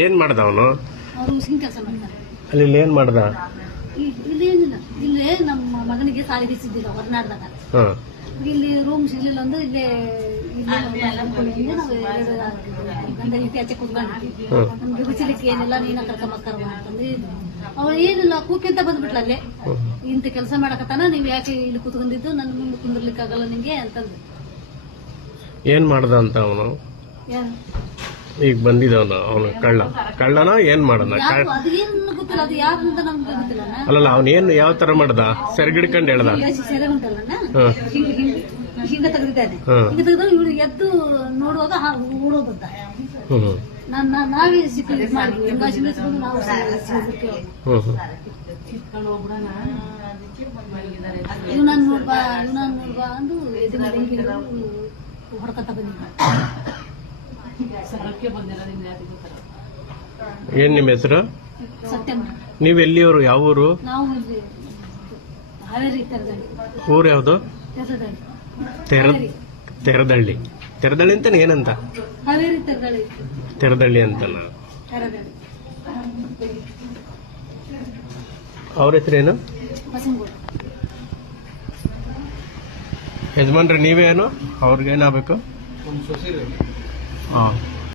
ಏನ್ ಮಾಡ್ದ ಅವನು? ಅವರು ಉಸಿನ ಕೆಲಸ ಮಾಡ್ತಾರೆ. ಅಲ್ಲಿ ಏನ್ ಮಾಡ್ದ? ಇಲ್ಲಿ ಏನಿಲ್ಲ, ಇಲ್ಲಿ ನಮ್ಮ ಮಗನಿಗೆ ಸಾಲಿ ಬಿಸಿದ್ದಿಲ್ಲ ಹೊರನಾಡ್ದಾಗ. ಇಲ್ಲಿ ರೂಮ್ ಸಿಗ್ಲಿಲ್ಲ ಅಂದ್ರೆ ಇಲ್ಲೇ ಆಚೆ ಕೂತ್ಕೊಂಡಿದ್ವಿ. ನಮ್ಗೆ ಬಿಸಿಲಿಕ್ಕೆ ಏನಿಲ್ಲ, ನೀನ ಕರ್ಕೊಂಬಕ್ಕರ್ವ ಅಂತಂದ್ರೆ ಅವ್ರು ಏನಿಲ್ಲ ಕೂಪಿಂತ ಬಂದ್ಬಿಟ್ಲ ಅಲ್ಲೇ. ಇಂತ ಕೆಲಸ ಮಾಡಕತ್ತಾನ, ನೀವ್ ಯಾಕೆ ಇಲ್ಲಿ ಕೂತ್ಕೊಂಡಿದ್ದು, ನನ್ನ ಮುಂದೆ ಕುಂದಿರ್ಲಿಕ್ಕೆ ಆಗಲ್ಲ ನಿಂಗೆ ಅಂತಂದು. ಏನ್ ಮಾಡ್ದ ಅಂತ ಅವನು? ಈಗ ಬಂದಿದವನು ಅವನು ಕಳ್ಳನ ಏನ್ ಮಾಡದ? ಅದೇನು ಗೊತ್ತಿಲ್ಲ, ಅದು ಯಾರಿಂದ ನಮ್ಗೆ ಗೊತ್ತಿಲ್ಲ. ಅಲ್ಲಲ್ಲ, ಅವನೇನು ಯಾವ ತರ ಮಾಡ್ದ? ಸೆರಗಿಡ್ಕೊಂಡು ಹೇಳ್ದ? ಸೆರೆ ಉಂಟಲ್ಲ, ಹಿಂಗ ತೆಗೆದಿದ್ದಾನೆ. ಹಿಂಗ ತೆಗೆದ ಇವ್ರು ಎದ್ದು ನೋಡುವಾಗ ಓಡೋದಂತ. ನಾವೇ ಸಿಕ್ಕ ಮಾಡಿದ್ವಿ, ಹಿಂಗ ಸಿಕ್ಕಿಸ್ಕೊಂಡು ನಾವು ಇವನನ್ನ ನೋಡ್ಬಾ ಅಂದು ಎದ್ದು ಬೆಂಕಿ ಹೊಡ್ಕತ್ತ ಬಂದಿದ್ದ. ಏನ್ ನಿಮ್ಮ ಹೆಸರು? ಸತ್ಯಮ್ಮ. ನೀವ್ ಎಲ್ಲಿಯವರು? ಯಾವ ಊರು? ನಾವು ಹಾವೇರಿ ತೆರದಳ್ಳಿ. ಊರು ಯಾವ್ದು? ತೆರದಳ್ಳಿ. ತೆರದಳ್ಳಿ ಅಂತಾನೆ ಏನಂತ? ಹಾವೇರಿ ತೆರದಳ್ಳಿ. ತೆರದಳ್ಳಿ ಅಂತನ? ತೆರದಳ್ಳಿ. ಅವ್ರ ಹೆಸರೇನು? ಬಸಂಗೌಡ. ಯಜಮಾನ್ರಿ ನೀವೇನು? ಅವ್ರಿಗೇನಾಗಬೇಕು? ಹಾ.